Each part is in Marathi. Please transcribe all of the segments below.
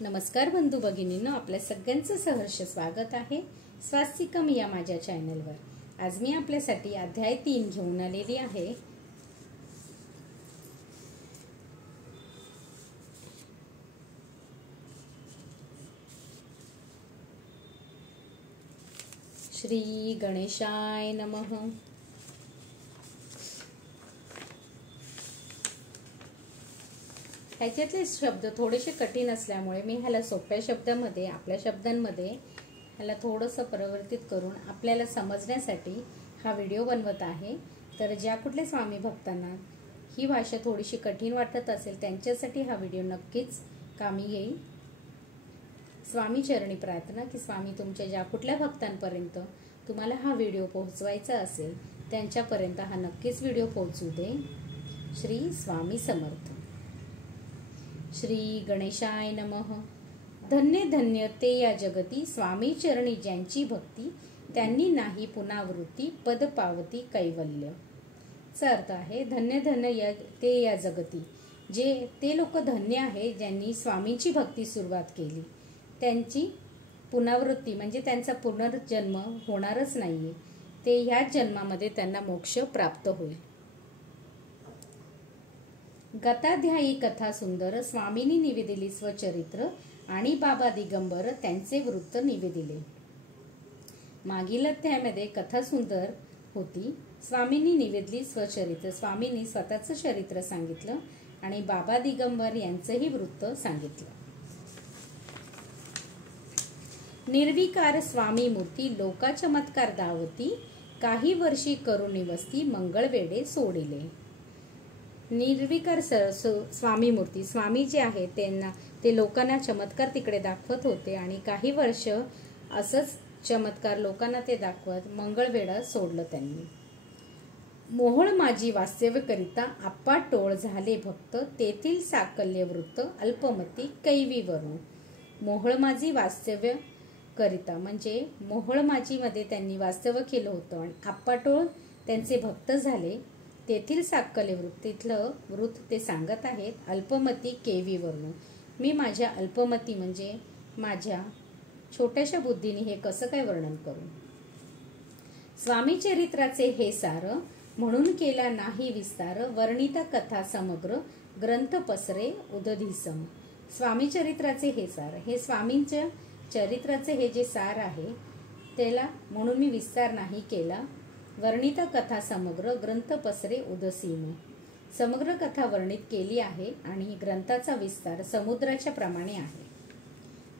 नमस्कार बंधू भगिनींनो, आपल्या सगळ्यांचं सहर्ष स्वागत आहे स्वास्तिकम या माझ्या चॅनलवर। आज मी आपल्यासाठी अध्याय 3 घेऊन आलेली आहे। श्री गणेशाय नमः। ह्याच्यातले शब्द थोडेसे कठीण असल्यामुळे मी ह्याला सोप्या शब्दामध्ये, आपल्या शब्दांमध्ये ह्याला थोडंसं परिवर्तित करून आपल्याला समजण्यासाठी हा व्हिडिओ बनवत आहे। तर ज्या कुठल्या स्वामी भक्तांना ही भाषा थोडीशी कठीण वाटत असेल त्यांच्यासाठी हा व्हिडिओ नक्कीच कामी येईल। स्वामी चरणी प्रार्थना की स्वामी तुमच्या ज्या कुठल्या भक्तांपर्यंत तुम्हाला हा व्हिडिओ पोहोचवायचा असेल त्यांच्यापर्यंत हा नक्कीच व्हिडिओ पोहोचू दे। श्री स्वामी समर्थ। श्री गणेशाय नमः। धन्य धन्य ते या जगती स्वामी चरणी ज्यांची भक्ती, त्यांनी नाही पुनरावृत्ती पद पावती कैवल्य। चा अर्थ आहे धन्य धन्य ते या जगती, जे ते लोक धन्य आहे ज्यांनी स्वामींची भक्ती सुरुवात केली, त्यांची पुनरावृत्ती म्हणजे त्यांचा पुनर्जन्म होणारच नाहीये, ते ह्याच जन्मामध्ये त्यांना मोक्ष प्राप्त होईल। गताध्यायी कथा सुंदर स्वामींनी निवेदिली स्वचरित्र आणि बाबा दिगंबर त्यांचे वृत्त निवेदिले। मागील अध्यायामध्ये कथा सुंदर होती, स्वामींनी निवेदली स्वचरित्र, स्वामींनी स्वतःचं चरित्र सांगितलं आणि बाबा दिगंबर यांचंही वृत्त सांगितलं। निर्विकार स्वामी मूर्ती लोका चमत्कार दावती, काही वर्षी करुणी वस्ती मंगळवेडे सोडिले। निर्विकार स्वामी मूर्ती, स्वामी जे आहे त्यांना ते लोकांना चमत्कार तिकडे दाखवत होते आणि काही वर्ष असंच चमत्कार लोकांना ते दाखवत मंगळवेढा सोडलं त्यांनी। मोहोळ माझी वास्तव्य करिता आप्पा टोळ झाले भक्त, तेथील साकल्य वृत्त अल्पमती कैवीवरून। मोहोळ माझी वास्तव्य करिता म्हणजे मोहोळ माझी मध्ये त्यांनी वास्तव्य केलं होतं आणि आप्पा टोळ त्यांचे भक्त झाले, तेथील साकल्य वृत्तीतलं वृत्त ते सांगत आहेत अल्पमती केवीवरून। मी माझ्या अल्पमती म्हणजे माझ्या छोट्याशा बुद्धीने हे कसं काय वर्णन करू। स्वामी चरित्राचे हे सार म्हणून केला नाही विस्तार, वर्णिता कथा समग्र ग्रंथ पसरे उदधीसम। स्वामी चरित्राचे हे सार, हे स्वामींच्या चरित्राचे हे जे सार आहे त्याला म्हणून मी विस्तार नाही केला। वर्णिता कथा समग्र ग्रंथ पसरे उदसीम, समग्र कथा वर्णित केली आहे आणि ग्रंथाचा विस्तार समुद्राच्या प्रमाणे आहे।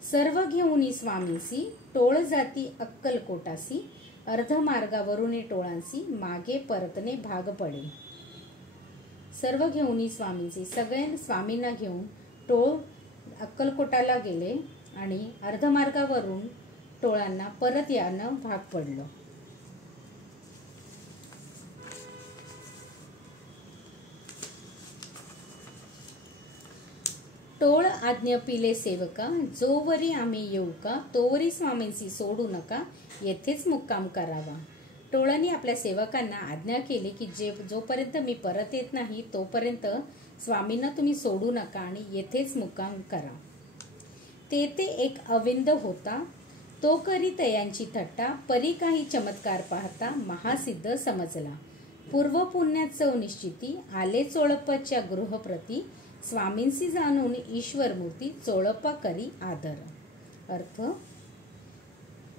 सर्व घेऊनी स्वामींसी टोळ जाती अक्कलकोटासी, अर्धमार्गावरून टोळांसी मागे परतणे भाग पडे। सर्व घेऊनी स्वामींसी, सगळे स्वामींना घेऊन टोळ अक्कलकोटाला गेले आणि अर्धमार्गावरून टोळांना परत यानं भाग पडलं। टोळ आज्ञा पिले सेवका, जोवरी आम्ही येऊ का तोवरी स्वामींशी सोडू नका, येथेच मुक्काम करावा। टोळांनी आपल्या सेवकांना आज्ञा केली की जोपर्यंत मी परत येत नाही तोपर्यंत स्वामींना तुम्ही सोडू नका आणि येथेच मुक्काम करा। तेथे एक अविंद होता, तो करी तयांची थट्टा, परी काही चमत्कार पाहता महासिद्ध समजला। पूर्व पुण्याचं निश्चिती आले चोळप्पाच्या गृहप्रती, स्वामींशी जाणून ईश्वर मूर्ती चोळप्पा करी आदर। अर्थ,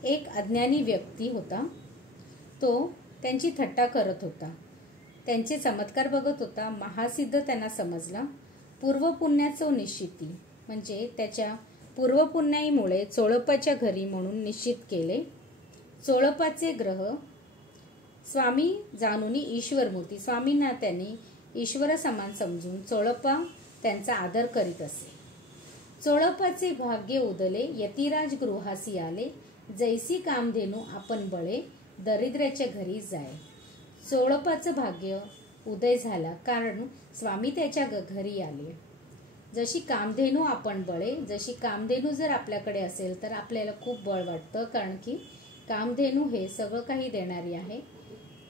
एक अज्ञानी व्यक्ती होता, तो त्यांची थट्टा करत होता, त्यांचे चमत्कार बघत होता, महासिद्ध त्यांना समजला। पूर्व पुण्याचं निश्चिती म्हणजे त्याच्या पूर्व पुण्याईमुळे चोळप्पाच्या घरी म्हणून निश्चित केले। चोळप्पाचे ग्रह स्वामी जाणून ईश्वर मूर्ती, स्वामींना त्यांनी ईश्वर समान समजून चोळप्पा त्यांचा आदर करीत असे। चोळप्पाचे भाग्य उदले यतिराज गृहासी आले, जैसी कामधेनू आपण बळे दरिद्राच्या घरी जाय। चोळप्पाचं भाग्य उदय झाला कारण स्वामी त्याच्या घरी आले। जशी कामधेनू आपण बळे, जशी कामधेनू जर आपल्याकडे असेल तर आपल्याला खूप बळ वाटतं, कारण की कामधेनू हे सगळं काही देणारी आहे।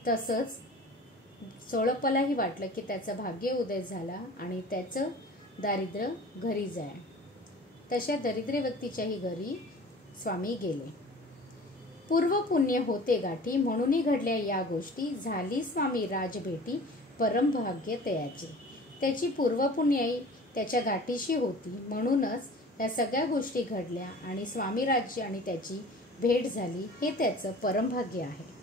तसंच चोळप्पालाही वाटलं की त्याचं भाग्य उदय झाला आणि त्याचं दारिद्र्य घरी जाय। तशा दरिद्र व्यक्तीच्याही घरी स्वामी गेले. पूर्व पुण्य होते गाठी, म्हणूनही घडल्या या गोष्टी. झाली स्वामी राजभेटी, परम भाग्य तयाचे. त्याची पूर्वपुण्याई त्याच्या गाठीशी होती, म्हणूनच या सगळ्या गोष्टी घडल्या आणि स्वामी राज्य आणि त्याची भेट झाली. हे त्याचं परमभाग्य आहे.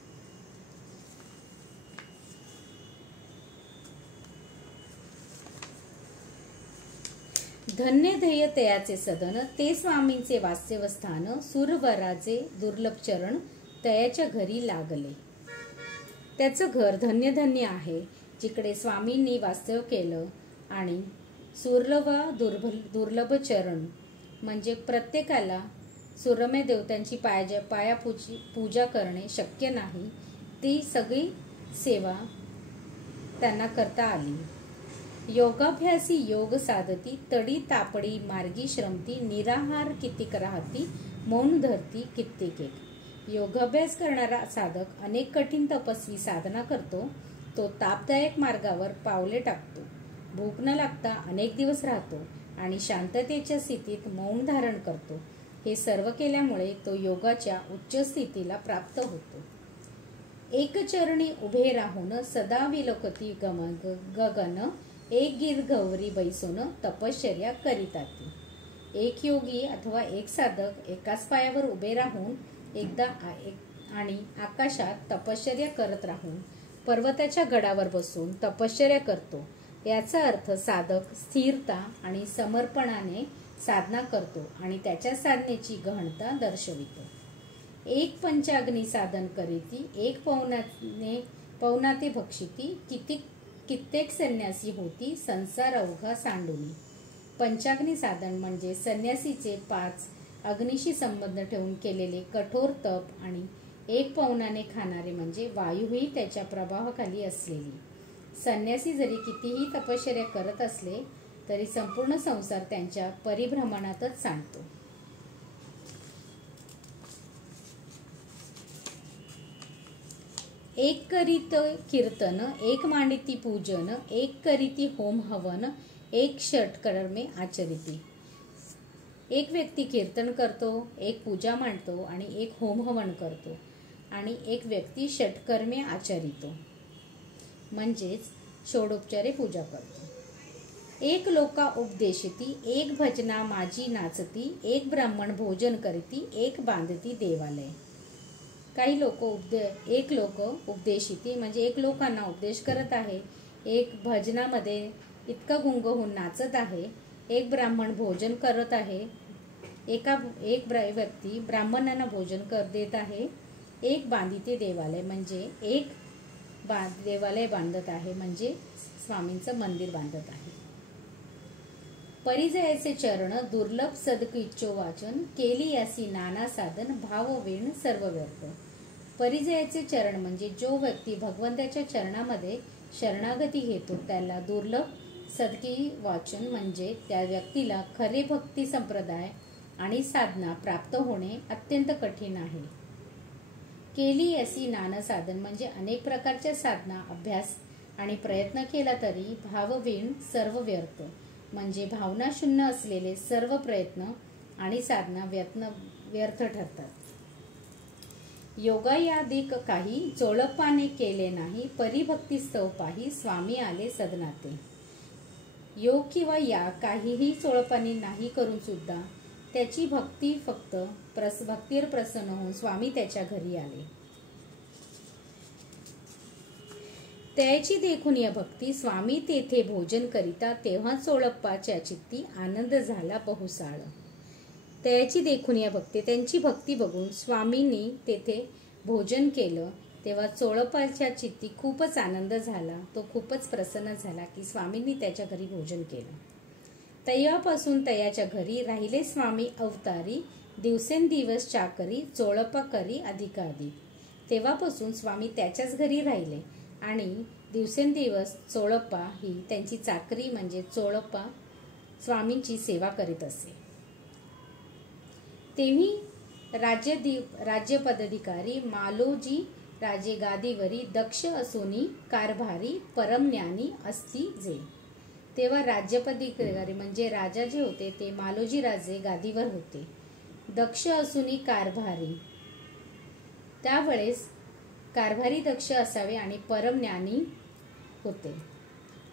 धन्य ध्येय तयाचे सदन, ते स्वामींचे वास्तव्यस्थान. सुरवराचे दुर्लभ चरण, तयाच्या घरी लागले. त्याचं घर धन्य धन्य आहे, जिकडे स्वामींनी वास्तव्य केलं. आणि सुरलभ दुर्लभ चरण म्हणजे प्रत्येकाला सुरमय देवतांची पूजा करणे शक्य नाही. ती सगळी सेवा त्यांना करता आली. योगाभ्यासी योग साधती, तडी तापडी मार्गी श्रमती. निराहार कितीक राहती, मौन धरती कित्येक एक. योगाभ्यास करणारा साधक अनेक कठीण तपस्वी साधना करतो. तो तापदायक मार्गावर पावले टाकतो. भूक न लागता अनेक दिवस राहतो आणि शांततेच्या स्थितीत मौन धारण करतो. हे सर्व केल्यामुळे तो योगाच्या उच्च स्थितीला प्राप्त होतो. एकचरणी उभे राहून सदा विलोकती गगन. एक गिर गौरी बैसून तपश्चर्या करीताती. एक योगी अथवा एक साधक एकाच पायावर उभे राहून आणि आकाशात तपश्चर्या करत राहून पर्वताच्या गडावर बसून तपश्चर्या करतो. याचा अर्थ साधक स्थिरता आणि समर्पणाने साधना करतो आणि त्याच्या साधनेची गहनता दर्शवितो. एक पंचाग्नी साधन करीती, एक पवनाते भक्षिती. कित्येक संन्यासी होती, संसार अवघा सांडुनी. पंचाग्नी साधन म्हणजे संन्यासीचे 5 अग्नीशी संबंध ठेवून केलेले कठोर तप. आणि एक पवनाने खाणारे म्हणजे वायूही त्याच्या प्रभावाखाली असलेली. संन्यासी जरी कितीही तपश्चर्या करत असले तरी संपूर्ण संसार त्यांच्या परिभ्रमणातच सांडतो. एक करीत कीर्तन, एक मांडिती पूजन, एक करीती होम हवन, एक षटकर्मे आचरिती. एक व्यक्ती कीर्तन करतो, एक पूजा मांडतो आणि एक होम हवन करतो आणि एक व्यक्ती षटकर्मे आचरितो म्हणजेच षोडोपचारे पूजा करतो. एक लोका उपदेशिती, एक भजना माझी नाचती, एक ब्राह्मण भोजन करीती, एक बांधती देवालय. काही एक लोक उपदेशिती म्हणजे एक लोकांना उपदेश करत आहे, एक भजनामध्ये इतका गुंग होऊन नाचत आहे, एक ब्राह्मण भोजन करत आहे, एक व्यक्ती ब्राह्मणांना भोजन देत आहे, एक बांधिते देवालय म्हणजे एक देवालय बांधत आहे म्हणजे स्वामींचं मंदिर बांधत आहे. परिजयाचे चरण दुर्लभ सदकिच्चो वाचन, केली यासी नाना साधन, भाव वेण सर्व व्यर्थ. परिजयाचे चरण म्हणजे जो व्यक्ती भगवंताच्या चरणामध्ये शरणागती घेतो त्याला दुर्लभ सदकी वाचन म्हणजे त्या व्यक्तीला खरे भक्ती संप्रदाय आणि साधना प्राप्त होणे अत्यंत कठीण आहे. केली यासी नाना साधन म्हणजे अनेक प्रकारच्या साधना, अभ्यास आणि प्रयत्न केला तरी भाववीण सर्व व्यर्थ म्हणजे भावना शून्य असलेले सर्व प्रयत्न आणि साधना व्यर्थ ठरतात. योगायादिक काही चोळप्पाने केले नाही, परिभक्ती स्तव पाही स्वामी आले सदनाते. योग किंवा या काहीही चोळप्पाने नाही करून सुद्धा त्याची भक्तीवर प्रसन्न होऊन स्वामी त्याच्या घरी आले. त्याची देखून या भक्ती स्वामी तेथे भोजन करिता, तेव्हा चोळप्पाच्या चित्ती आनंद झाला बहुसाळ. त्याची देखून या भक्ती त्यांची भक्ती बघून स्वामींनी तेथे भोजन केलं तेव्हा चोळप्पाच्या चित्ती खूपच आनंद झाला. तो खूपच प्रसन्न झाला की स्वामींनी त्याच्या घरी भोजन केलं. तेव्हापासून तयाच्या घरी राहिले स्वामी अवतारी, दिवसेंदिवस चाकरी चोळप्पा करी अधिकाधिक. तेव्हापासून स्वामी त्याच्याच घरी राहिले आणि दिवसेंदिवस चोळप्पा ही त्यांची चाकरी म्हणजे चोळप्पा स्वामींची सेवा करीत असे. तेव्ही राज्यपदाधिकारी मालोजी राजे गादीवरी, दक्ष असोनी कारभारी परमज्ञानी असती जे. तेव्हा राज्यपदाधिकारी म्हणजे राजा जे होते ते मालोजी राजे गादीवर होते. दक्ष असूनही कारभारी. त्यावेळेस कारभारी दक्ष असावे आणि परमज्ञानी होते.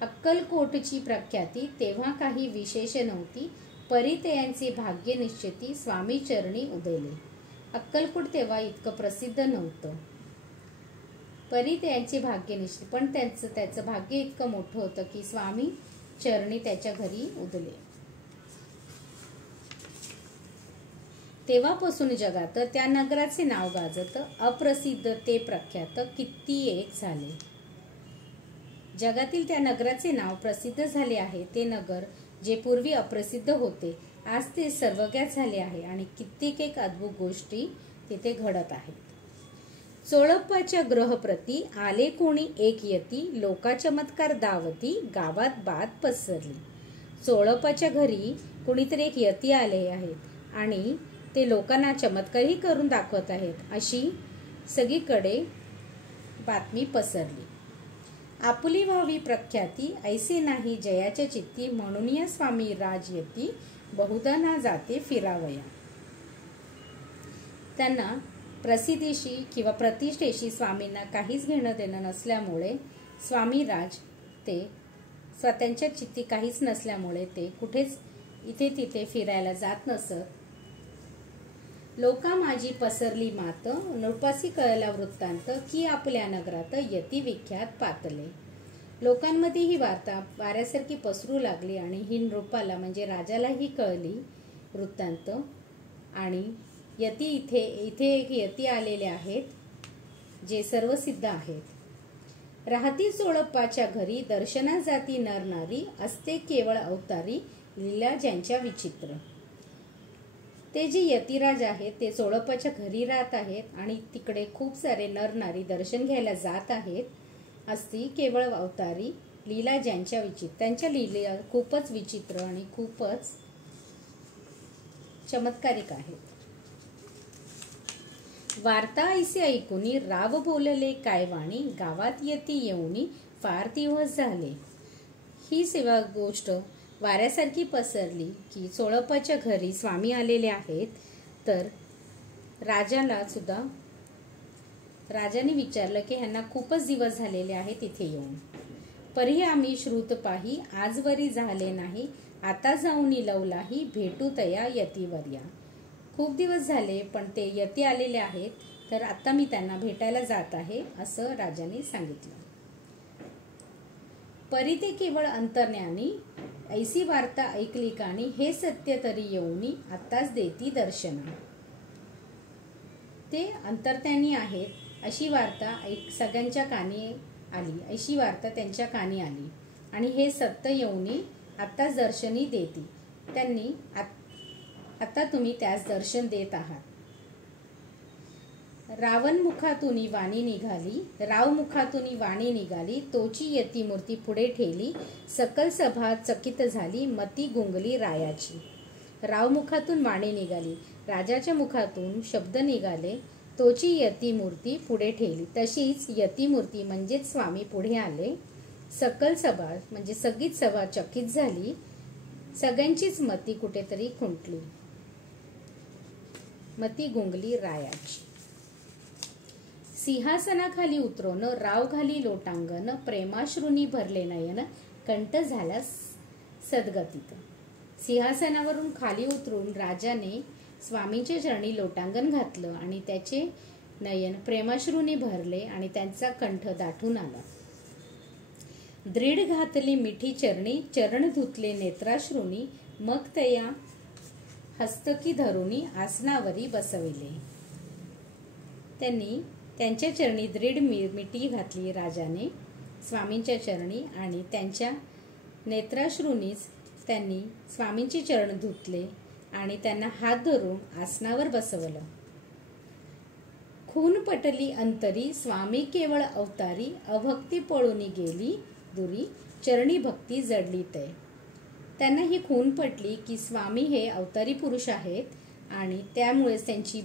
अक्कलकोटची प्रख्याती तेव्हा काही विशेष नव्हती. परित्यांचे भाग्य निश्चिती स्वामी चरणी उदयले. अक्कलकोट तेव्हा इतकं प्रसिद्ध नव्हतं. परित्यांचे भाग्य निश्चित, पण त्याचं भाग्य इतकं मोठं होतं की स्वामी चरणी त्याच्या घरी उदले. तेव्हापासून जगात त्या नगराचे नाव गाजत. अप्रसिद्ध ते प्रख्यात कित्येक झाले. जगातील त्या नगराचे नाव प्रसिद्ध झाले आहे. ते नगर जे पूर्वी अप्रसिद्ध होते आज ते सर्वज्ञात झाले आहे आणि कित्येक अद्भुत गोष्टी तिथे घडत आहेत. चोळप्पाच्या ग्रहप्रती आले कोणी एक यती, लोका चमत्कार दावती गावात बात पसरली. चोळप्पाच्या घरी कोणीतरी एक यती आले आहेत आणि ते लोकांना चमत्कारही करून दाखवत आहेत अशी सगळीकडे बातमी पसरली. आपुली व्हावी प्रख्याती ऐसे नाही जयाच्या चित्ती, म्हणून या स्वामी राजयती बहुधा ना जाते फिरावया. त्यांना प्रसिद्धीशी किंवा प्रतिष्ठेशी स्वामींना काहीच घेणं देणं नसल्यामुळे स्वामी राज ते स्वतःच्या चित्ती काहीच नसल्यामुळे ते कुठेच इथे तिथे फिरायला जात नसत. लोका माझी पसरली मात, नृपासी कळला वृत्तांत, की आपल्या नगरात यती विख्यात पातले. लोकांमध्ये ही वार्ता वाऱ्यासारखी पसरू लागली आणि ही नृपाला म्हणजे राजालाही कळली वृत्तांत. आणि यती इथे एक यती आलेले आहेत जे सर्व सिद्ध आहेत. राहती चोळप्पाच्या घरी दर्शना जाती नरनारी, असते केवळ अवतारी लीला ज्यांच्या विचित्र. ते जे यतिराज आहेत ते चोळप्पाच्या घरी राहत आहेत आणि तिकडे खूप सारे नरनारी दर्शन घ्यायला जात आहेत. असती केवळ अवतारी लीला ज्यांच्या विचित्र. त्यांच्या लीला खूपच विचित्र आणि खूपच चमत्कारिक आहेत. वार्ता ऐसे ऐकूनी राव बोलले काय वाणी, गावात यती येऊनी फार दिवस झाले. ही सेवा गोष्ट वाऱ्यासारखी पसरली की चोळप्पाच्या घरी स्वामी आलेले आहेत. तर राजाने विचारलं की ह्यांना खूपच दिवस झालेले आहेत इथे येऊन. परी आम्ही श्रुत पाही आजवरी झाले नाही, आता जाऊनी लवलाही भेटू तया यतीवर्या. खूप दिवस झाले पण ते यती आलेले आहेत तर आता मी त्यांना भेटायला जात आहे असं राजाने सांगितलं. परी ते केवळ अंतर्ज्ञानी ऐसी वार्ता ऐकली कानी, हे सत्य तरी येऊनी आत्ताच देती दर्शना. ते अंतर्ज्ञानी आहेत अशी वार्ता सगळ्यांच्या कानी आली, अशी वार्ता त्यांच्या कानी आली आणि हे सत्य येऊनी आत्ताच दर्शनी देती. त्यांनी आता तुम्ही त्यास दर्शन देत आहात. राव मुखातून वाणी निघाली, तोची यती मूर्ती पुढे ठेली, सकल सभा चकित झाली, मती गुंगली रायाची. राव मुखातून वाणी निघाली, राजाच्या मुखातून शब्द निघाले, तोची यती मूर्ती पुढे ठेली. तशीच यती मूर्ती म्हणजेच स्वामी पुढे आले. सकल सभा म्हणजे सगळीच सभा चकित झाली, सगळ्यांचीच मती कुठेतरी खुंटली, मती गुंगली रायाची. सिंहासनाखाली उतरून राव घाली लोटांगण, प्रेमाश्रुनी भरले नयन, कंठ झाला सद्गतीत. सिंहासनावरून खाली उतरून राजाने स्वामींच्या चरणी लोटांगण घातलं आणि त्याचे नयन प्रेमाश्रुनी भरले आणि त्यांचा कंठ दाटून आला. दृढ घातली मिठी चरणी, चरण धुतले नेत्राश्रुनी, मग तया हस्तकी धरुनी आसनावरी बसविले. त्यांनी त्यांच्या चरणी दृढ मिठी घातली राजाने स्वामींच्या चरणी आणि त्यांच्या नेत्राश्रुनीच त्यांनी स्वामींचे चरण धुतले आणि त्यांना हात धरून आसनावर बसवलं. खून पटली अंतरी, स्वामी केवळ अवतारी, अभक्ती पळून गेली दुरी, चरणी भक्ती जडली ते. त्यांना ही खून पटली की स्वामी हे अवतारी पुरुष आहेत आणि त्यामुळेच त्यांची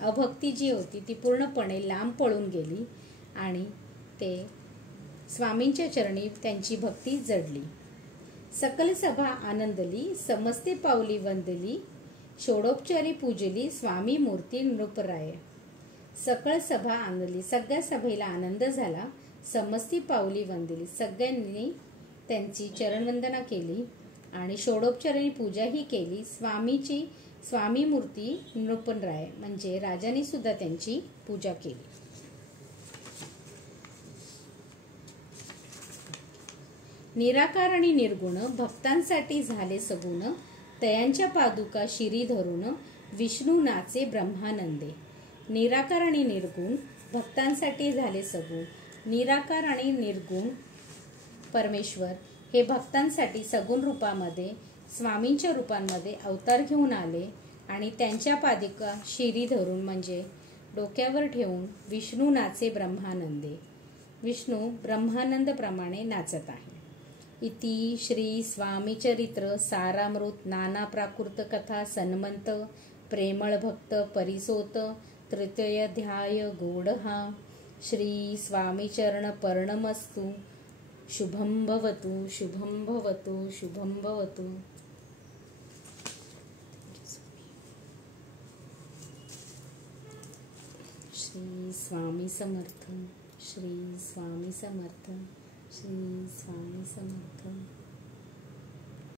अभक्ती जी होती ती पूर्णपणे लांब पळून गेली आणि ते स्वामींच्या चरणी त्यांची भक्ती जडली. सकल सभा आनंदली, समस्ते पावली वंदली, षोडोपचारी पूजली स्वामी मूर्ती नृपराय. सकळ सभा आनंदली, सगळ्या सभेला आनंद झाला. समस्ती पावली वंदली, सगळ्यांनी त्यांची चरणवंदना केली आणि षोडोपचाराने पूजाही केली. स्वामी मूर्ती नृपराय म्हणजे राजाने सुद्धा त्यांची पूजा केली. निराकार आणि निर्गुण भक्तांसाठी झाले सगुण, तयांच्या पादुका शिरी धरून विष्णू नाचे ब्रह्मानंदे. निराकार आणि निर्गुण भक्तांसाठी झाले सगुण. निराकार आणि निर्गुण परमेश्वर हे भक्तांसाठी सगुण रूपामध्ये स्वामींच्या रूपांमध्ये अवतार घेऊन आले आणि त्यांच्या पादुका शिरी धरून म्हणजे डोक्यावर ठेवून विष्णू नाचे ब्रह्मानंदे. विष्णू ब्रह्मानंद प्रमाणे नाचत आहे. इति श्री स्वामी चरित्र सारामृत नाना प्राकृत कथा सन्मंत प्रेमळ भक्त परिसोत तृतीयाध्याय गूढहा. श्री स्वामी चरण पर्णमस्तु. शुभं भवतु, शुभं भवतु, शुभं भवतु. श्री स्वामी समर्थ, श्री स्वामी समर्थ, श्री स्वामी समर्थ.